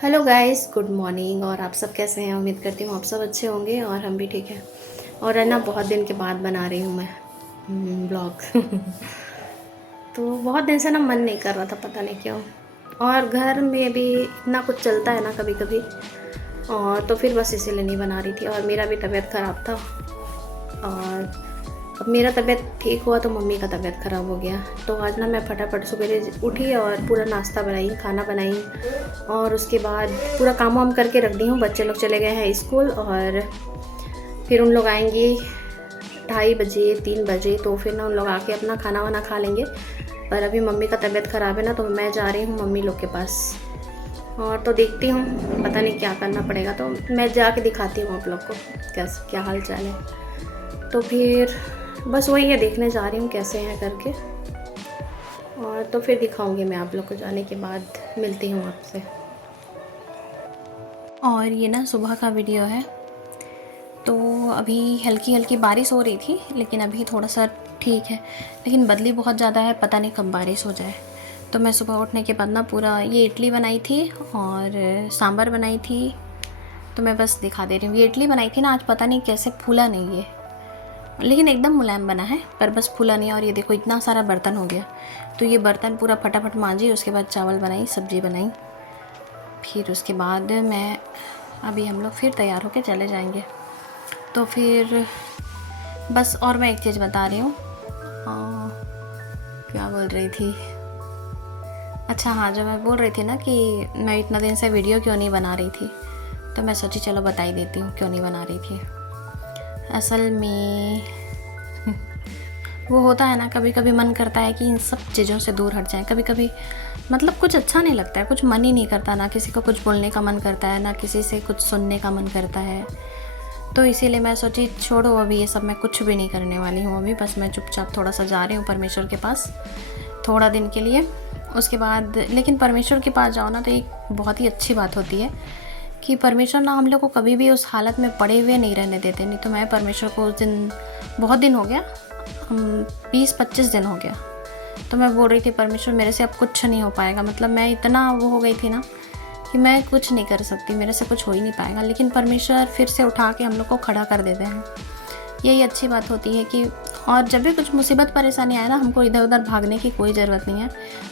Hello guys, good morning. और आप सब कैसे हैं? उम्मीद करती हूँ आप सब अच्छे होंगे और हम भी ठीक हैं। और है ना, बहुत दिन के बाद बना रही हूँ मैं ब्लॉग। तो बहुत दिन से ना मन नहीं कर रहा था, पता नहीं क्यों। और घर में भी इतना कुछ चलता है ना कभी कभी, और तो फिर बस इसीलिए नहीं बना रही थी। और मेरा भी तबीयत ख़राब था, और अब मेरा तबीयत ठीक हुआ तो मम्मी का तबीयत ख़राब हो गया। तो आज ना मैं फटाफट सवेरे उठी और पूरा नाश्ता बनाई, खाना बनाई, और उसके बाद पूरा काम वाम करके रख दी हूँ। बच्चे लोग चले गए हैं स्कूल, और फिर उन लोग आएंगे 2:30 बजे 3 बजे। तो फिर ना उन लोग आके अपना खाना वाना खा लेंगे। पर अभी मम्मी का तबीयत ख़राब है ना, तो मैं जा रही हूँ मम्मी लोग के पास। और तो देखती हूँ, पता नहीं क्या करना पड़ेगा। तो मैं जाके दिखाती हूँ आप लोग को कैसे क्या हाल चाल है। तो फिर बस वही है, देखने जा रही हूँ कैसे हैं करके। और तो फिर दिखाऊंगी मैं आप लोग को, जाने के बाद मिलती हूँ आपसे। और ये ना सुबह का वीडियो है। तो अभी हल्की हल्की बारिश हो रही थी, लेकिन अभी थोड़ा सा ठीक है। लेकिन बदली बहुत ज़्यादा है, पता नहीं कब बारिश हो जाए। तो मैं सुबह उठने के बाद ना पूरा ये इडली बनाई थी और सांभर बनाई थी। तो मैं बस दिखा दे रही हूँ। ये इडली बनाई थी ना, आज पता नहीं कैसे फूला नहीं है, लेकिन एकदम मुलायम बना है, पर बस फूला नहीं। और ये देखो इतना सारा बर्तन हो गया। तो ये बर्तन पूरा फटाफट मांजी, उसके बाद चावल बनाई, सब्ज़ी बनाई। फिर उसके बाद मैं अभी हम लोग फिर तैयार होके चले जाएंगे। तो फिर बस, और मैं एक चीज़ बता रही हूँ। क्या बोल रही थी? अच्छा हाँ, जो मैं बोल रही थी ना कि मैं इतना दिन से वीडियो क्यों नहीं बना रही थी, तो मैं सोची चलो बता ही देती हूँ क्यों नहीं बना रही थी। असल में वो होता है ना, कभी कभी मन करता है कि इन सब चीज़ों से दूर हट जाएं। कभी कभी मतलब कुछ अच्छा नहीं लगता है, कुछ मन ही नहीं करता, ना किसी को कुछ बोलने का मन करता है, ना किसी से कुछ सुनने का मन करता है। तो इसीलिए मैं सोची छोड़ो, अभी ये सब मैं कुछ भी नहीं करने वाली हूँ। अभी बस मैं चुपचाप थोड़ा सा जा रही हूँ परमेश्वर के पास, थोड़ा दिन के लिए। उसके बाद लेकिन परमेश्वर के पास जाओ ना, तो एक बहुत ही अच्छी बात होती है कि परमेश्वर ना हम लोग को कभी भी उस हालत में पड़े हुए नहीं रहने देते। नहीं तो मैं परमेश्वर को उस दिन, बहुत दिन हो गया, 20-25 दिन हो गया, तो मैं बोल रही थी परमेश्वर मेरे से अब कुछ नहीं हो पाएगा। मतलब मैं इतना वो हो गई थी ना कि मैं कुछ नहीं कर सकती, मेरे से कुछ हो ही नहीं पाएगा। लेकिन परमेश्वर फिर से उठा के हम लोग को खड़ा कर देते हैं। यही अच्छी बात होती है कि, और जब भी कुछ मुसीबत परेशानी आए ना, हमको इधर उधर भागने की कोई ज़रूरत नहीं है।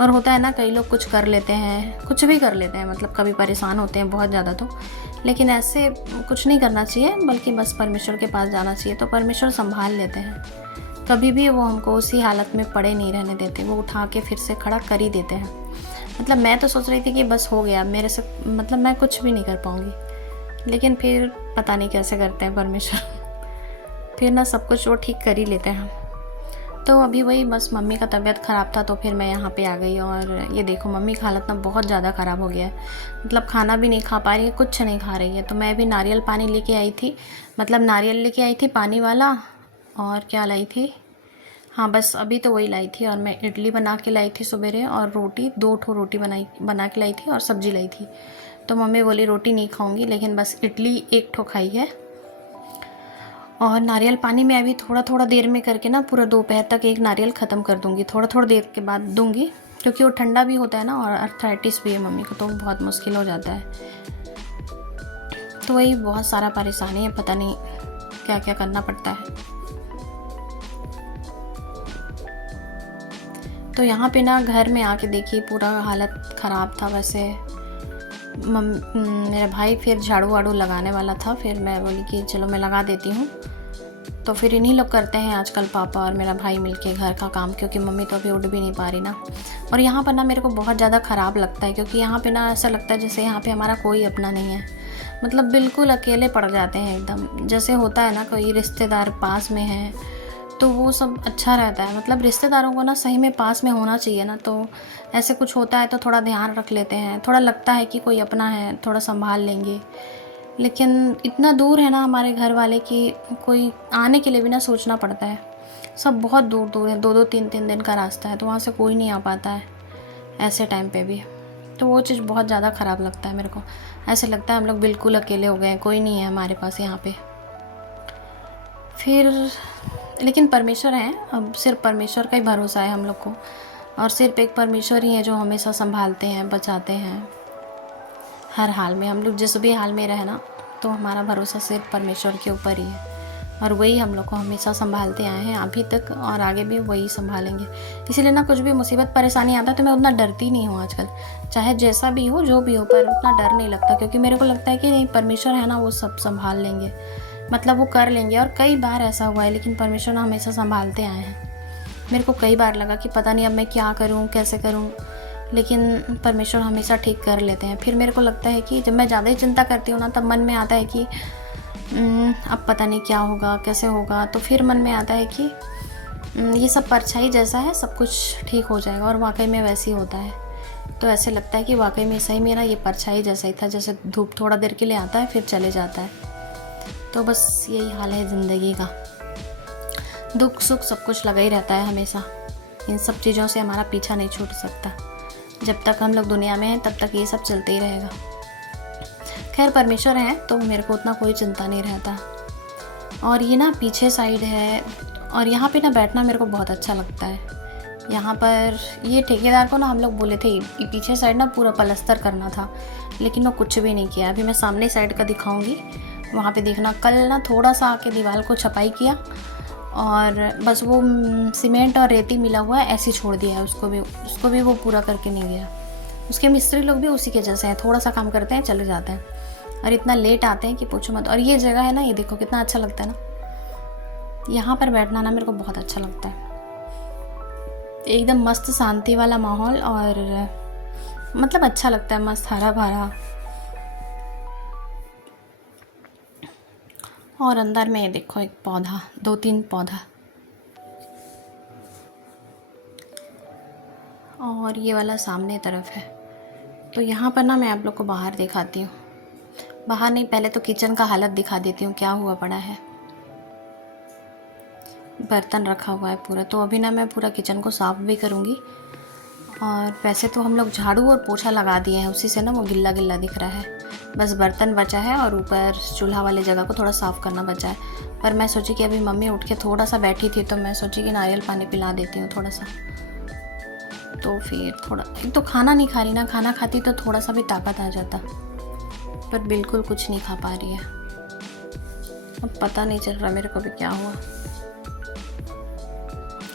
और होता है ना, कई लोग कुछ कर लेते हैं, कुछ भी कर लेते हैं, मतलब कभी परेशान होते हैं बहुत ज़्यादा, तो लेकिन ऐसे कुछ नहीं करना चाहिए, बल्कि बस परमेश्वर के पास जाना चाहिए। तो परमेश्वर संभाल लेते हैं, कभी भी वो हमको उसी हालत में पड़े नहीं रहने देते, वो उठा के फिर से खड़ा कर ही देते हैं। मतलब मैं तो सोच रही थी कि बस हो गया मेरे से, मतलब मैं कुछ भी नहीं कर पाऊँगी, लेकिन फिर पता नहीं कैसे करते हैं परमेश्वर। फिर ना सब कुछ वो ठीक कर ही लेते हैं। तो अभी वही बस मम्मी का तबीयत ख़राब था, तो फिर मैं यहाँ पे आ गई। और ये देखो मम्मी का हालत ना बहुत ज़्यादा ख़राब हो गया है, मतलब खाना भी नहीं खा पा रही है, कुछ नहीं खा रही है। तो मैं भी नारियल पानी लेके आई थी, मतलब नारियल लेके आई थी पानी वाला। और क्या लाई थी, हाँ बस अभी तो वही लाई थी। और मैं इडली बना के लाई थी सवेरे, और रोटी, 2 ठो रोटी बना के लाई थी, और सब्ज़ी लाई थी। तो मम्मी बोली रोटी नहीं खाऊंगी, लेकिन बस इडली 1 ठो खाई है। और नारियल पानी में अभी थोड़ा थोड़ा देर में करके ना पूरा दोपहर तक एक नारियल ख़त्म कर दूँगी, थोड़ा थोड़ा देर के बाद दूँगी, क्योंकि वो ठंडा भी होता है ना, और अर्थराइटिस भी है मम्मी को, तो बहुत मुश्किल हो जाता है। तो वही बहुत सारा परेशानी है, पता नहीं क्या क्या करना पड़ता है। तो यहाँ पे ना घर में आके देखिए पूरा हालत ख़राब था। वैसे मेरा भाई फिर झाड़ू वाड़ू लगाने वाला था, फिर मैं बोली कि चलो मैं लगा देती हूँ। तो फिर इन्हीं लोग करते हैं आजकल, पापा और मेरा भाई मिलके घर का काम, क्योंकि मम्मी तो अभी उठ भी नहीं पा रही ना। और यहाँ पर ना मेरे को बहुत ज़्यादा ख़राब लगता है, क्योंकि यहाँ पे ना ऐसा लगता है जैसे यहाँ पे हमारा कोई अपना नहीं है। मतलब बिल्कुल अकेले पड़ जाते हैं एकदम। जैसे होता है ना कोई रिश्तेदार पास में है, तो वो सब अच्छा रहता है। मतलब रिश्तेदारों को ना सही में पास में होना चाहिए ना, तो ऐसे कुछ होता है तो थोड़ा ध्यान रख लेते हैं, थोड़ा लगता है कि कोई अपना है, थोड़ा संभाल लेंगे। लेकिन इतना दूर है ना हमारे घर वाले कि कोई आने के लिए भी ना सोचना पड़ता है। सब बहुत दूर दूर है, 2-2 3-3 दिन का रास्ता है, तो वहाँ से कोई नहीं आ पाता है ऐसे टाइम पे भी। तो वो चीज़ बहुत ज़्यादा ख़राब लगता है मेरे को। ऐसे लगता है हम लोग बिल्कुल अकेले हो गए हैं, कोई नहीं है हमारे पास यहाँ पे। फिर लेकिन परमेश्वर हैं, अब सिर्फ परमेश्वर का ही भरोसा है हम लोग को, और सिर्फ एक परमेश्वर ही है जो हमेशा संभालते हैं, बचाते हैं। हर हाल में हम लोग जिस भी हाल में रहे ना, तो हमारा भरोसा सिर्फ परमेश्वर के ऊपर ही है, और वही हम लोग को हमेशा संभालते आए हैं अभी तक, और आगे भी वही संभालेंगे। इसीलिए ना कुछ भी मुसीबत परेशानी आता है तो मैं उतना डरती नहीं हूँ आजकल, चाहे जैसा भी हो जो भी हो, पर उतना डर नहीं लगता, क्योंकि मेरे को लगता है कि नहीं, परमेश्वर है ना, वो सब संभाल लेंगे, मतलब वो कर लेंगे। और कई बार ऐसा हुआ है, लेकिन परमेश्वर ना हमेशा संभालते आए हैं। मेरे को कई बार लगा कि पता नहीं अब मैं क्या करूँ, कैसे करूँ, लेकिन परमेश्वर हमेशा ठीक कर लेते हैं। फिर मेरे को लगता है कि जब मैं ज़्यादा ही चिंता करती हूँ ना, तब मन में आता है कि अब पता नहीं क्या होगा, कैसे होगा। तो फिर मन में आता है कि ये सब परछाई जैसा है, सब कुछ ठीक हो जाएगा, और वाकई में वैसे ही होता है। तो ऐसे लगता है कि वाकई में सही मेरा ये परछाई जैसा ही था, जैसे धूप थोड़ा देर के लिए आता है फिर चले जाता है। तो बस यही हाल है ज़िंदगी का, दुख सुख सब कुछ लगा ही रहता है हमेशा। इन सब चीज़ों से हमारा पीछा नहीं छूट सकता। जब तक हम लोग दुनिया में हैं तब तक ये सब चलते ही रहेगा। खैर परमेश्वर हैं तो मेरे को उतना कोई चिंता नहीं रहता। और ये ना पीछे साइड है, और यहाँ पे ना बैठना मेरे को बहुत अच्छा लगता है। यहाँ पर ये ठेकेदार को ना हम लोग बोले थे पीछे साइड ना पूरा पलस्तर करना था, लेकिन वो कुछ भी नहीं किया। अभी मैं सामने साइड का दिखाऊंगी, वहाँ पे देखना। कल ना थोड़ा सा आके दीवार को छपाई किया, और बस वो सीमेंट और रेती मिला हुआ है ऐसे छोड़ दिया है। उसको भी वो पूरा करके नहीं गया। उसके मिस्त्री लोग भी उसी के जैसे हैं, थोड़ा सा काम करते हैं चले जाते हैं, और इतना लेट आते हैं कि पूछो मत। और ये जगह है ना, ये देखो कितना अच्छा लगता है ना, यहाँ पर बैठना ना मेरे को बहुत अच्छा लगता है। एकदम मस्त शांति वाला माहौल, और मतलब अच्छा लगता है, मस्त हरा भरा। और अंदर में देखो एक पौधा, 2-3 पौधा, और ये वाला सामने तरफ है। तो यहाँ पर ना मैं आप लोग को बाहर दिखाती हूँ। बाहर नहीं, पहले तो किचन का हालत दिखा देती हूँ क्या हुआ पड़ा है। बर्तन रखा हुआ है पूरा। तो अभी ना मैं पूरा किचन को साफ़ भी करूँगी। और वैसे तो हम लोग झाड़ू और पोछा लगा दिए हैं, उसी से ना वो गिल्ला गिल्ला दिख रहा है। बस बर्तन बचा है, और ऊपर चूल्हा वाली जगह को थोड़ा साफ़ करना बचा है। पर मैं सोची कि अभी मम्मी उठ के थोड़ा सा बैठी थी, तो मैं सोची कि नारियल पानी पिला देती हूँ थोड़ा सा। तो फिर थोड़ा, एक तो खाना नहीं खा रही ना, खाना खाती तो थोड़ा सा भी ताकत आ जाता, पर बिल्कुल कुछ नहीं खा पा रही है। अब पता नहीं चल रहा मेरे को भी क्या हुआ,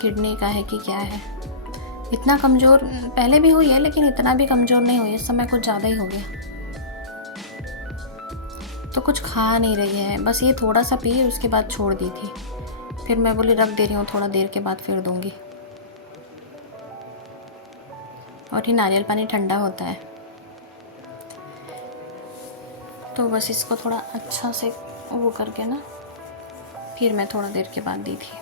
किडनी का है कि क्या है। इतना कमज़ोर पहले भी हुई है, लेकिन इतना भी कमज़ोर नहीं हुई, इस समय कुछ ज़्यादा ही हो गया। तो कुछ खा नहीं रही है, बस ये थोड़ा सा पी, उसके बाद छोड़ दी थी। फिर मैं बोली रख दे रही हूँ, थोड़ा देर के बाद फिर दूँगी। और ये नारियल पानी ठंडा होता है, तो बस इसको थोड़ा अच्छा से वो करके ना, फिर मैं थोड़ा देर के बाद दी थी।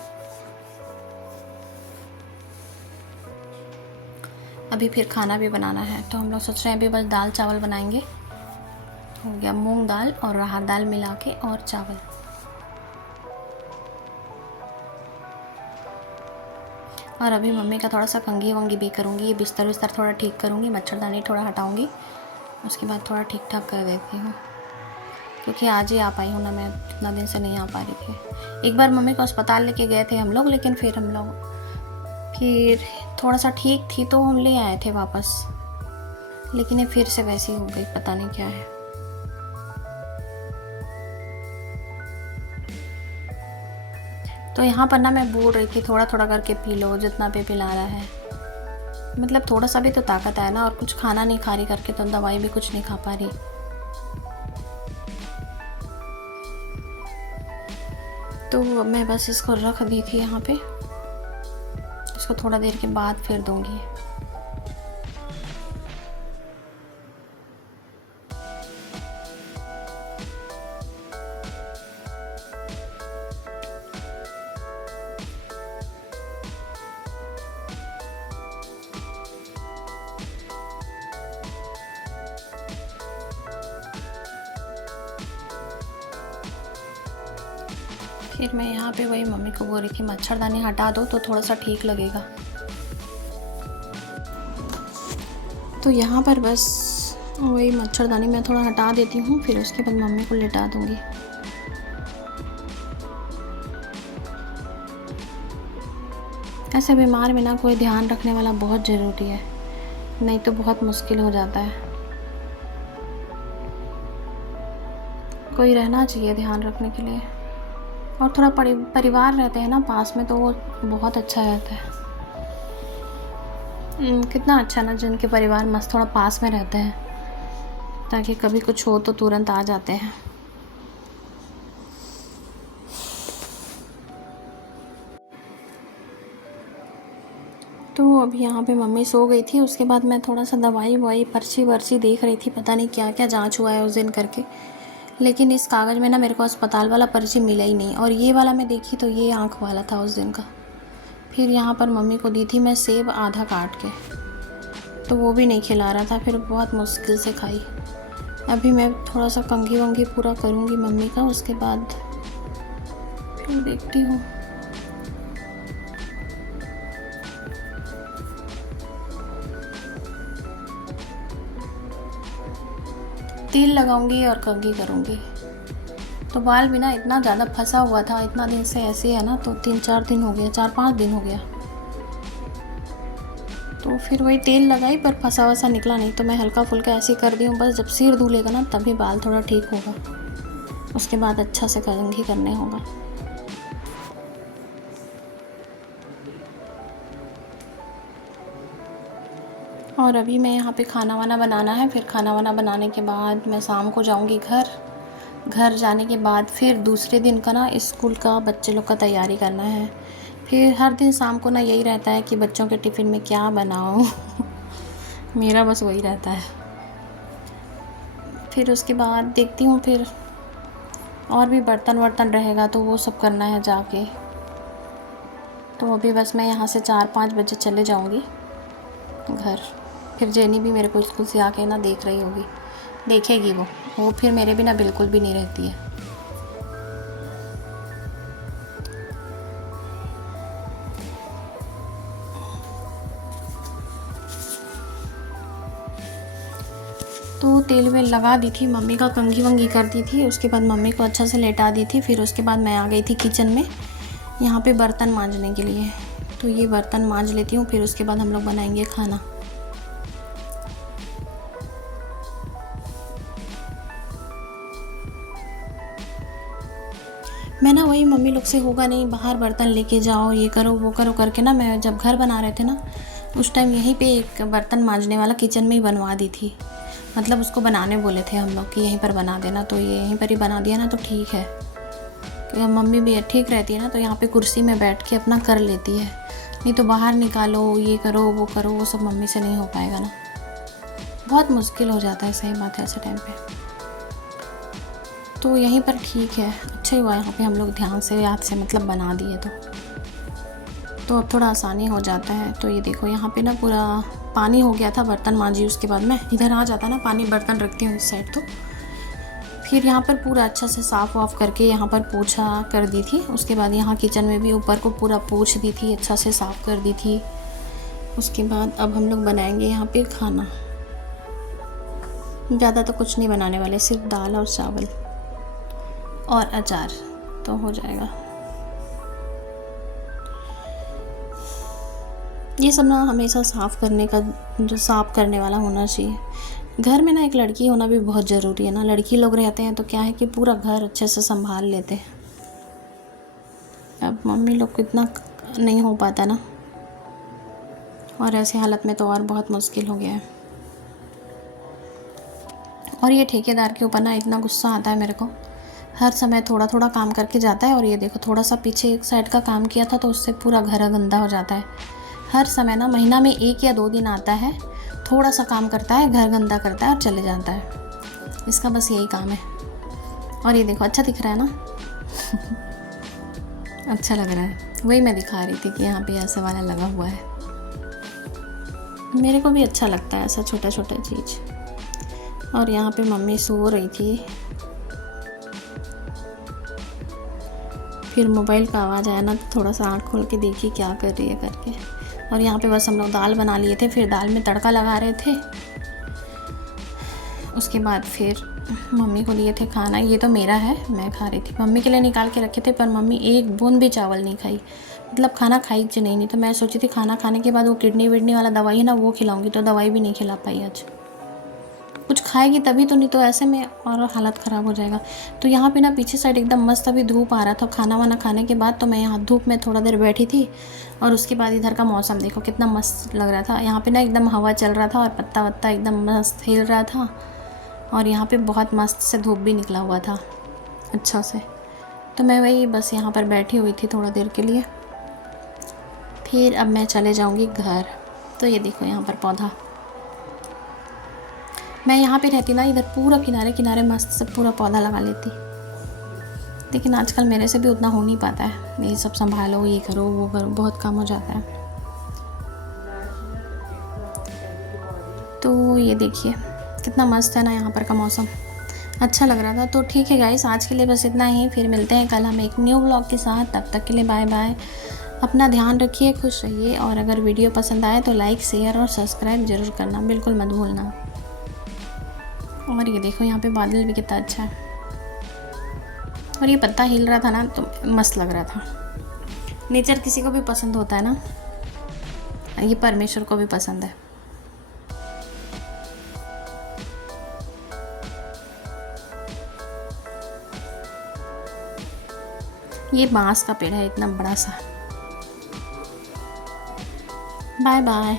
अभी फिर खाना भी बनाना है, तो हम लोग सोच रहे हैं अभी बस दाल चावल बनाएंगे। हो गया मूंग दाल और राहत दाल मिला के, और चावल। और अभी मम्मी का थोड़ा सा कंघी वंगी भी करूँगी, ये बिस्तर विस्तर थोड़ा ठीक करूँगी, मच्छरदानी थोड़ा हटाऊँगी, उसके बाद थोड़ा ठीक ठाक कर देती हूँ। क्योंकि आज ही आ पाई हूँ ना, मैं इतना दिन से नहीं आ पा रही थी। एक बार मम्मी को अस्पताल लेके गए थे हम लोग, लेकिन फिर हम लोग फिर थोड़ा सा ठीक थी तो हम ले आए थे वापस, लेकिन ये फिर से वैसी हो गई, पता नहीं क्या है। तो यहाँ पर ना मैं बोल रही थी थोड़ा थोड़ा करके पी लो, जितना पे पिला रहा है, मतलब थोड़ा सा भी तो ताकत आए ना। और कुछ खाना नहीं खा रही करके तो दवाई भी कुछ नहीं खा पा रही। तो मैं बस इसको रख दी थी यहाँ पे, इसको थोड़ा देर के बाद फिर दूँगी। फिर मैं यहाँ पे वही मम्मी को बोल रही थी मच्छरदानी हटा दो तो थोड़ा सा ठीक लगेगा। तो यहाँ पर बस वही मच्छरदानी मैं थोड़ा हटा देती हूँ, फिर उसके बाद मम्मी को लिटा दूँगी। ऐसे बीमार में ना कोई ध्यान रखने वाला बहुत ज़रूरी है, नहीं तो बहुत मुश्किल हो जाता है। कोई रहना चाहिए ध्यान रखने के लिए, और थोड़ा परिवार रहते हैं ना पास में तो वो बहुत अच्छा रहता है। कितना अच्छा ना जिनके परिवार मस्त थोड़ा पास में रहते हैं, ताकि कभी कुछ हो तो तुरंत आ जाते हैं। तो अभी यहाँ पे मम्मी सो गई थी, उसके बाद मैं थोड़ा सा दवाई ववाई पर्ची वर्ची देख रही थी, पता नहीं क्या क्या जांच हुआ है उस दिन करके। लेकिन इस कागज़ में ना मेरे को अस्पताल वाला पर्ची मिला ही नहीं, और ये वाला मैं देखी तो ये आँख वाला था उस दिन का। फिर यहाँ पर मम्मी को दी थी मैं सेब आधा काट के, तो वो भी नहीं खिला रहा था, फिर बहुत मुश्किल से खाई। अभी मैं थोड़ा सा कंघी वंघी पूरा करूँगी मम्मी का, उसके बाद फिर देखती हूँ। तेल लगाऊंगी और कंघी करूँगी। तो बाल भी ना इतना ज़्यादा फंसा हुआ था, इतना दिन से ऐसे है ना, तो 3-4 दिन हो गया, 4-5 दिन हो गया। तो फिर वही तेल लगाई पर फंसा वसा निकला नहीं, तो मैं हल्का फुल्का ऐसे कर दी हूँ। बस जब सिर धुलेगा ना तभी बाल थोड़ा ठीक होगा, उसके बाद अच्छा से कंघी करने होगा। और अभी मैं यहाँ पे खाना वाना बनाना है, फिर खाना वाना बनाने के बाद मैं शाम को जाऊँगी घर जाने के बाद फिर दूसरे दिन का ना स्कूल का बच्चे लोग का तैयारी करना है। फिर हर दिन शाम को ना यही रहता है कि बच्चों के टिफ़िन में क्या बनाऊँ मेरा बस वही रहता है। फिर उसके बाद देखती हूँ, फिर और भी बर्तन वर्तन रहेगा तो वो सब करना है जाके। तो अभी बस मैं यहाँ से 4-5 बजे चले जाऊँगी घर। फिर जेनी भी मेरे को स्कूल से आके ना देख रही होगी, देखेगी वो फिर मेरे बिना बिल्कुल भी नहीं रहती है। तो तेल वेल लगा दी थी, मम्मी का कंघी वंघी कर दी थी, उसके बाद मम्मी को अच्छा से लेटा दी थी। फिर उसके बाद मैं आ गई थी किचन में यहाँ पे बर्तन मांजने के लिए। तो ये बर्तन मांज लेती हूँ, फिर उसके बाद हम लोग बनाएंगे खाना। मैं ना वही मम्मी लोग से होगा नहीं, बाहर बर्तन लेके जाओ, ये करो वो करो करके ना, मैं जब घर बना रहे थे ना उस टाइम यहीं पे एक बर्तन मांजने वाला किचन में ही बनवा दी थी। मतलब उसको बनाने बोले थे हम लोग कि यहीं पर बना देना, तो ये यहीं पर ही बना दिया ना, तो ठीक है कि मम्मी भी ठीक रहती है ना, तो यहाँ पे कुर्सी में बैठ के अपना कर लेती है। नहीं तो बाहर निकालो, ये करो वो सब मम्मी से नहीं हो पाएगा ना, बहुत मुश्किल हो जाता है। सही बात है ऐसे टाइम पे। तो यहीं पर ठीक है, अच्छा ही हुआ यहाँ पे हम लोग ध्यान से याद से मतलब बना दिए, तो अब थोड़ा आसानी हो जाता है। तो ये देखो यहाँ पे ना पूरा पानी हो गया था, बर्तन मांजी, उसके बाद मैं इधर आ जाता ना पानी, बर्तन रखती हूँ इस साइड। तो फिर यहाँ पर पूरा अच्छा से साफ़ वाफ़ करके यहाँ पर पोछा कर दी थी। उसके बाद यहाँ किचन में भी ऊपर को पूरा पोंछ दी थी, अच्छा से साफ़ कर दी थी। उसके बाद अब हम लोग बनाएंगे यहाँ पे खाना। ज़्यादा तो कुछ नहीं बनाने वाले, सिर्फ दाल और चावल और अचार तो हो जाएगा। ये सब ना हमेशा साफ़ करने का, जो साफ़ करने वाला होना चाहिए। घर में ना एक लड़की होना भी बहुत ज़रूरी है ना। लड़की लोग रहते हैं तो क्या है कि पूरा घर अच्छे से संभाल लेते हैं। अब मम्मी लोग को इतना नहीं हो पाता ना, और ऐसे हालत में तो और बहुत मुश्किल हो गया है। और ये ठेकेदार के ऊपर ना इतना गुस्सा आता है मेरे को, हर समय थोड़ा थोड़ा काम करके जाता है। और ये देखो थोड़ा सा पीछे एक साइड का काम किया था तो उससे पूरा घर गंदा हो जाता है। हर समय ना महीना में 1 या 2 दिन आता है, थोड़ा सा काम करता है, घर गंदा करता है और चले जाता है। इसका बस यही काम है। और ये देखो अच्छा दिख रहा है ना अच्छा लग रहा है। वही मैं दिखा रही थी कि यहाँ पे ऐसा वाला लगा हुआ है। मेरे को भी अच्छा लगता है ऐसा छोटा छोटा चीज़। और यहाँ पे मम्मी सो रही थी, फिर मोबाइल का आवाज़ आया ना तो थोड़ा सा आँख खोल के देखी क्या कर रही है करके। और यहाँ पे बस हम लोग दाल बना लिए थे, फिर दाल में तड़का लगा रहे थे। उसके बाद फिर मम्मी को लिए थे खाना। ये तो मेरा है, मैं खा रही थी। मम्मी के लिए निकाल के रखे थे पर मम्मी एक बूंद भी चावल नहीं खाई, मतलब खाना खाई च नहीं। तो मैं सोची थी खाना खाने के बाद वो किडनी विडनी वाला दवाई है ना वो खिलाऊंगी, तो दवाई भी नहीं खिला पाई आज। कुछ खाएगी तभी तो, नहीं तो ऐसे में और हालत ख़राब हो जाएगा। तो यहाँ पे ना पीछे साइड एकदम मस्त अभी धूप आ रहा था खाना वाना खाने के बाद, तो मैं यहाँ धूप में थोड़ा देर बैठी थी। और उसके बाद इधर का मौसम देखो कितना मस्त लग रहा था। यहाँ पे ना एकदम हवा चल रहा था और पत्ता वत्ता एकदम मस्त हिल रहा था। और यहाँ पे बहुत मस्त से धूप भी निकला हुआ था अच्छा से। तो मैं वही बस यहाँ पर बैठी हुई थी थोड़ा देर के लिए, फिर अब मैं चले जाऊँगी घर। तो ये देखो यहाँ पर पौधा, मैं यहाँ पे रहती ना, इधर पूरा किनारे किनारे मस्त से पूरा पौधा लगा लेती, लेकिन आजकल मेरे से भी उतना हो नहीं पाता है। ये सब संभालो, ये करो वो करो, बहुत काम हो जाता है। तो ये देखिए कितना मस्त है ना यहाँ पर का मौसम, अच्छा लग रहा था। तो ठीक है गाइस, आज के लिए बस इतना ही। फिर मिलते हैं कल हम एक न्यू व्लॉग के साथ। तब तक के लिए बाय बाय, अपना ध्यान रखिए, खुश रहिए। और अगर वीडियो पसंद आए तो लाइक शेयर और सब्सक्राइब ज़रूर करना, बिल्कुल मत भूलना। और ये देखो यहाँ पे बादल भी कितना अच्छा है, और ये पत्ता हिल रहा था ना तो मस्त लग रहा था। नेचर किसी को भी पसंद होता है ना, ये परमेश्वर को भी पसंद है। ये बांस का पेड़ है इतना बड़ा सा। Bye bye.